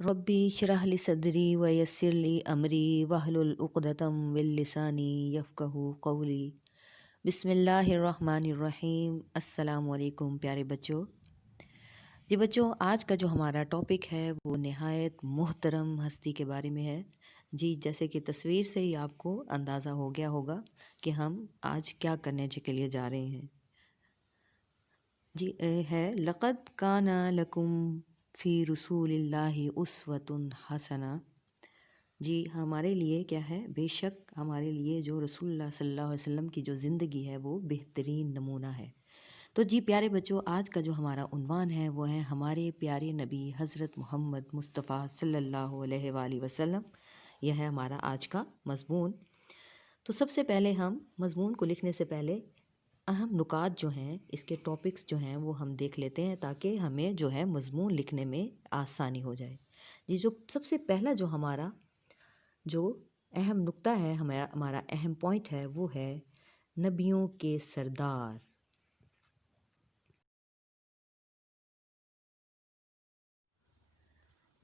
ربی اشرح لی صدری ویسر لی امری واحلل عقدۃ من لسانی یفقہوا قولی۔ بسم اللہ الرحمن الرحیم۔ السلام علیکم پیارے بچوں۔ جی بچوں، آج کا جو ہمارا ٹاپک ہے وہ نہایت محترم ہستی کے بارے میں ہے۔ جی جیسے کہ تصویر سے ہی آپ کو اندازہ ہو گیا ہوگا کہ ہم آج کیا کرنے کے لیے جا رہے ہیں۔ جی ہے لقد کان لکم فی رسول اللہ اسوۃ حسنہ۔ جی ہمارے لیے کیا ہے، بے شک ہمارے لیے جو رسول اللہ صلی اللہ علیہ وسلم کی جو زندگی ہے وہ بہترین نمونہ ہے۔ تو جی پیارے بچوں، آج کا جو ہمارا عنوان ہے وہ ہے ہمارے پیارے نبی حضرت محمد مصطفیٰ صلی اللہ علیہ وآلہ وسلم۔ یہ ہے ہمارا آج کا مضمون۔ تو سب سے پہلے ہم مضمون کو لکھنے سے پہلے اہم نکات جو ہیں، اس کے ٹاپکس جو ہیں وہ ہم دیکھ لیتے ہیں تاکہ ہمیں جو ہے مضمون لکھنے میں آسانی ہو جائے۔ جی جو سب سے پہلا جو ہمارا جو اہم نکتہ ہے، ہمارا اہم پوائنٹ ہے وہ ہے نبیوں کے سردار۔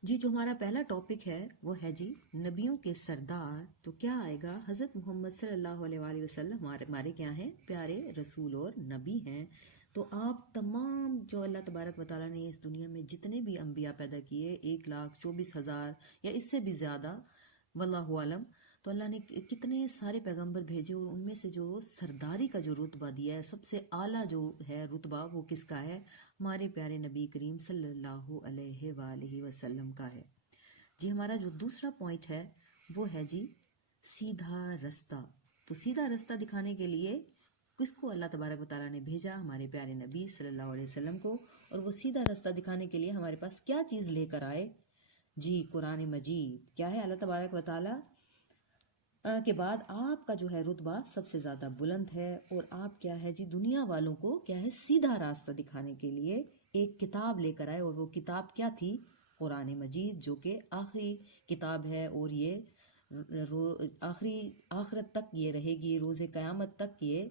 جی جو ہمارا پہلا ٹاپک ہے وہ ہے جی نبیوں کے سردار۔ تو کیا آئے گا، حضرت محمد صلی اللہ علیہ وآلہ وسلم ہمارے کیا ہیں، پیارے رسول اور نبی ہیں۔ تو آپ تمام جو اللہ تبارک و تعالیٰ نے اس دنیا میں جتنے بھی انبیاء پیدا کیے، 1,24,000 یا اس سے بھی زیادہ، واللہ عالم، تو اللہ نے کتنے سارے پیغمبر بھیجے اور ان میں سے جو سرداری کا جو رتبہ دیا ہے، سب سے اعلیٰ جو ہے رتبہ، وہ کس کا ہے؟ ہمارے پیارے نبی کریم صلی اللہ علیہ وآلہ وسلم کا ہے۔ جی ہمارا جو دوسرا پوائنٹ ہے وہ ہے جی سیدھا رستہ۔ تو سیدھا رستہ دکھانے کے لیے کس کو اللہ تبارک و تعالیٰ نے بھیجا؟ ہمارے پیارے نبی صلی اللہ علیہ وسلم کو۔ اور وہ سیدھا رستہ دکھانے کے لیے ہمارے پاس کیا چیز لے کر آئے؟ جی قرآن مجید۔ کیا ہے؟ اللہ تبارک و تعالیٰ کے بعد آپ کا جو ہے رتبہ سب سے زیادہ بلند ہے، اور آپ کیا ہے جی دنیا والوں کو کیا ہے سیدھا راستہ دکھانے کے لیے ایک کتاب لے کر آئے، اور وہ کتاب کیا تھی؟ قرآن مجید، جو کہ آخری کتاب ہے، اور یہ آخری آخرت تک یہ رہے گی، روز قیامت تک یہ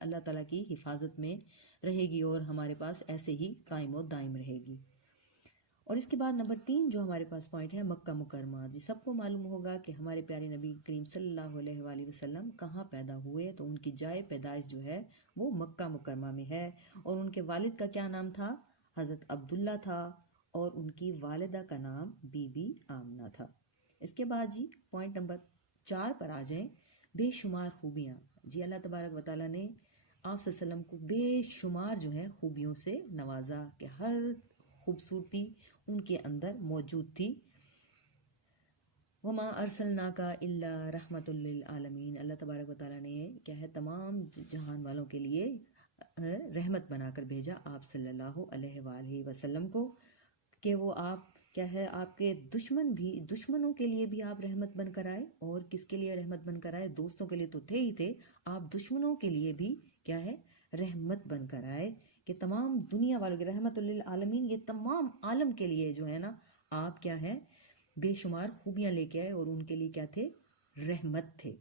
اللہ تعالیٰ کی حفاظت میں رہے گی اور ہمارے پاس ایسے ہی قائم و دائم رہے گی۔ اور اس کے بعد نمبر 3 جو ہمارے پاس پوائنٹ ہے مکہ مکرمہ۔ جی سب کو معلوم ہوگا کہ ہمارے پیارے نبی کریم صلی اللہ علیہ وآلہ وسلم کہاں پیدا ہوئے، تو ان کی جائے پیدائش جو ہے وہ مکہ مکرمہ میں ہے، اور ان کے والد کا کیا نام تھا؟ حضرت عبداللہ تھا، اور ان کی والدہ کا نام بی بی آمنہ تھا۔ اس کے بعد جی پوائنٹ نمبر 4 پر آ جائیں، بے شمار خوبیاں۔ جی اللہ تبارک و تعالیٰ نے آپ صلی اللہ علیہ وسلم کو بے شمار جو ہے خوبیوں سے نوازا کہ ہر خوبصورتی ان کے اندر موجود تھی۔ وما ارسلناک الا رحمۃ للعالمین۔ اللہ تبارک و تعالیٰ نے کیا ہے تمام جہان والوں کے لیے رحمت بنا کر بھیجا آپ صلی اللہ علیہ وآلہ وسلم کو، کہ وہ آپ کیا ہے آپ کے دشمنوں کے لیے بھی آپ رحمت بن کر آئے۔ اور کس کے لیے رحمت بن کر آئے؟ دوستوں کے لیے تو تھے ہی تھے، آپ دشمنوں کے لیے بھی کیا ہے رحمت بن کر آئے، کہ تمام دنیا والوں کے رحمت للعالمین، یہ تمام عالم کے لیے جو ہے نا آپ کیا ہے بے شمار خوبیاں لے کے آئے، اور ان کے لیے کیا تھے؟ رحمت تھے۔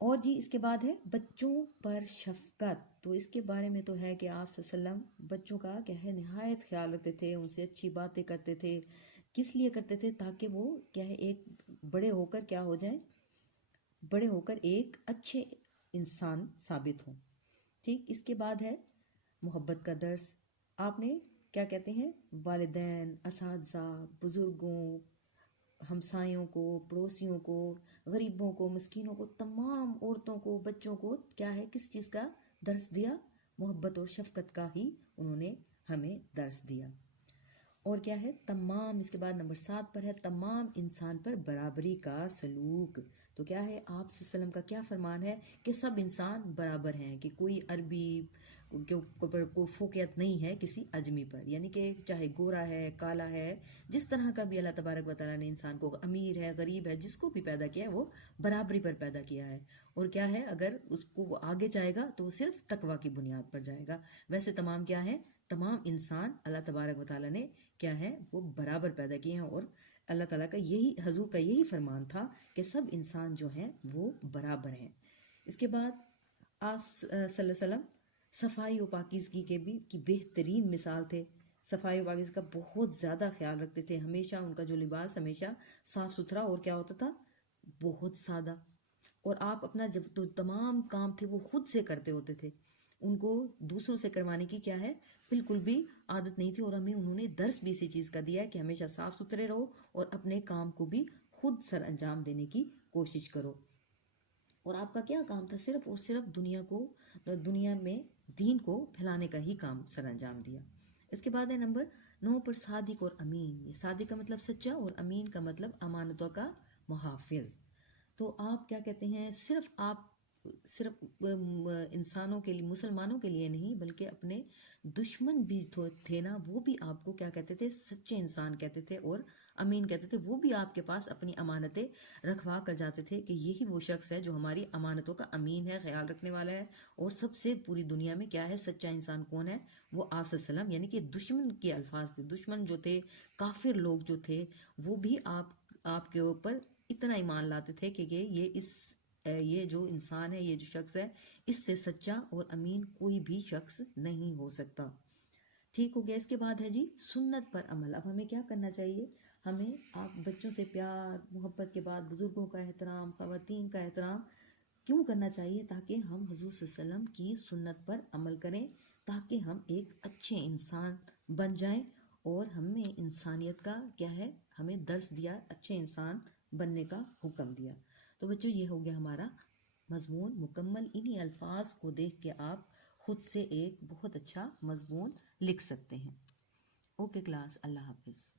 اور جی اس کے بعد ہے بچوں پر شفقت۔ تو اس کے بارے میں تو ہے کہ آپ صلی اللہ علیہ وسلم بچوں کا کیا ہے نہایت خیال رکھتے تھے، ان سے اچھی باتیں کرتے تھے۔ کس لیے کرتے تھے؟ تاکہ وہ کیا ہے ایک بڑے ہو کر کیا ہو جائیں، بڑے ہو کر ایک اچھے انسان ثابت ہوں۔ ٹھیک، اس کے بعد ہے محبت کا درس۔ آپ نے کیا کہتے ہیں والدین، اساتذہ، بزرگوں، ہمسایوں کو، پڑوسیوں کو، غریبوں کو، مسکینوں کو، تمام عورتوں کو، بچوں کو کیا ہے کس چیز کا درس دیا؟ محبت اور شفقت کا ہی انہوں نے ہمیں درس دیا۔ اور کیا ہے تمام، اس کے بعد نمبر 7 پر ہے تمام انسان پر برابری کا سلوک۔ تو کیا ہے آپ صلی اللہ علیہ وسلم کا کیا فرمان ہے کہ سب انسان برابر ہیں، کہ کوئی عربی کے اوپر کوئی فوقیت نہیں ہے کسی اجمی پر، یعنی کہ چاہے گورا ہے، کالا ہے، جس طرح کا بھی اللہ تبارک و تعالیٰ نے انسان کو، امیر ہے، غریب ہے، جس کو بھی پیدا کیا ہے وہ برابری پر پیدا کیا ہے۔ اور کیا ہے اگر اس کو وہ آگے جائے گا تو وہ صرف تقویٰ کی بنیاد پر جائے گا۔ ویسے تمام کیا ہیں، تمام انسان اللہ تبارک و تعالیٰ نے کیا ہے وہ برابر پیدا کیے ہیں، اور اللہ تعالیٰ کا یہی، حضور کا یہی فرمان تھا کہ سب انسان جو ہیں وہ برابر ہیں۔ اس کے بعد آپ صلی اللہ علیہ وسلم صفائی و پاکیزگی کے بھی کی بہترین مثال تھے۔ صفائی و کا بہت زیادہ خیال رکھتے تھے، ہمیشہ ان کا جو لباس ہمیشہ صاف ستھرا اور کیا ہوتا تھا، بہت سادہ. اور آپ اپنا جب تو تمام کام تھے وہ خود سے کرتے ہوتے تھے، ان کو دوسروں سے کروانے کی کیا ہے بالکل بھی عادت نہیں تھی. اور ہمیں انہوں نے درس بھی اسی چیز کا دیا ہے کہ ہمیشہ صاف ستھرے رہو اور اپنے کام کو بھی خود سر انجام دینے کی کوشش کرو. اور آپ کا کیا کام تھا؟ صرف اور صرف دنیا میں دین کو پھیلانے کا ہی کام سر انجام دیا. اس کے بعد ہے نمبر 9 پر صادق اور امین. یہ صادق کا مطلب سچا اور امین کا مطلب امانتوں کا محافظ. تو آپ کیا کہتے ہیں، صرف انسانوں کے لیے، مسلمانوں کے لیے نہیں بلکہ اپنے دشمن بھی تھے نا، وہ بھی آپ کو کیا کہتے تھے، سچے انسان کہتے تھے اور امین کہتے تھے. وہ بھی آپ کے پاس اپنی امانتیں رکھوا کر جاتے تھے کہ یہی وہ شخص ہے جو ہماری امانتوں کا امین ہے، خیال رکھنے والا ہے. اور سب سے پوری دنیا میں کیا ہے، سچا انسان کون ہے؟ وہ آپ صلی اللہ علیہ وسلم. یعنی کہ دشمن کے الفاظ تھے، دشمن جو تھے، کافر لوگ جو تھے، وہ بھی آپ کے اوپر اتنا ایمان لاتے تھے کہ یہ جو انسان ہے، یہ جو شخص ہے، اس سے سچا اور امین کوئی بھی شخص نہیں ہو سکتا. ٹھیک ہو گیا. اس کے بعد ہے جی سنت پر عمل. اب ہمیں کیا کرنا چاہیے؟ ہمیں آپ بچوں سے پیار محبت کے بعد بزرگوں کا احترام، خواتین کا احترام کیوں کرنا چاہیے؟ تاکہ ہم حضور صلی اللہ علیہ وسلم کی سنت پر عمل کریں، تاکہ ہم ایک اچھے انسان بن جائیں. اور ہمیں انسانیت کا کیا ہے، ہمیں درس دیا، اچھے انسان بننے کا حکم دیا. تو بچوں یہ ہو گیا ہمارا مضمون مکمل. انہی الفاظ کو دیکھ کے آپ خود سے ایک بہت اچھا مضمون لکھ سکتے ہیں. اوکے کلاس، اللہ حافظ.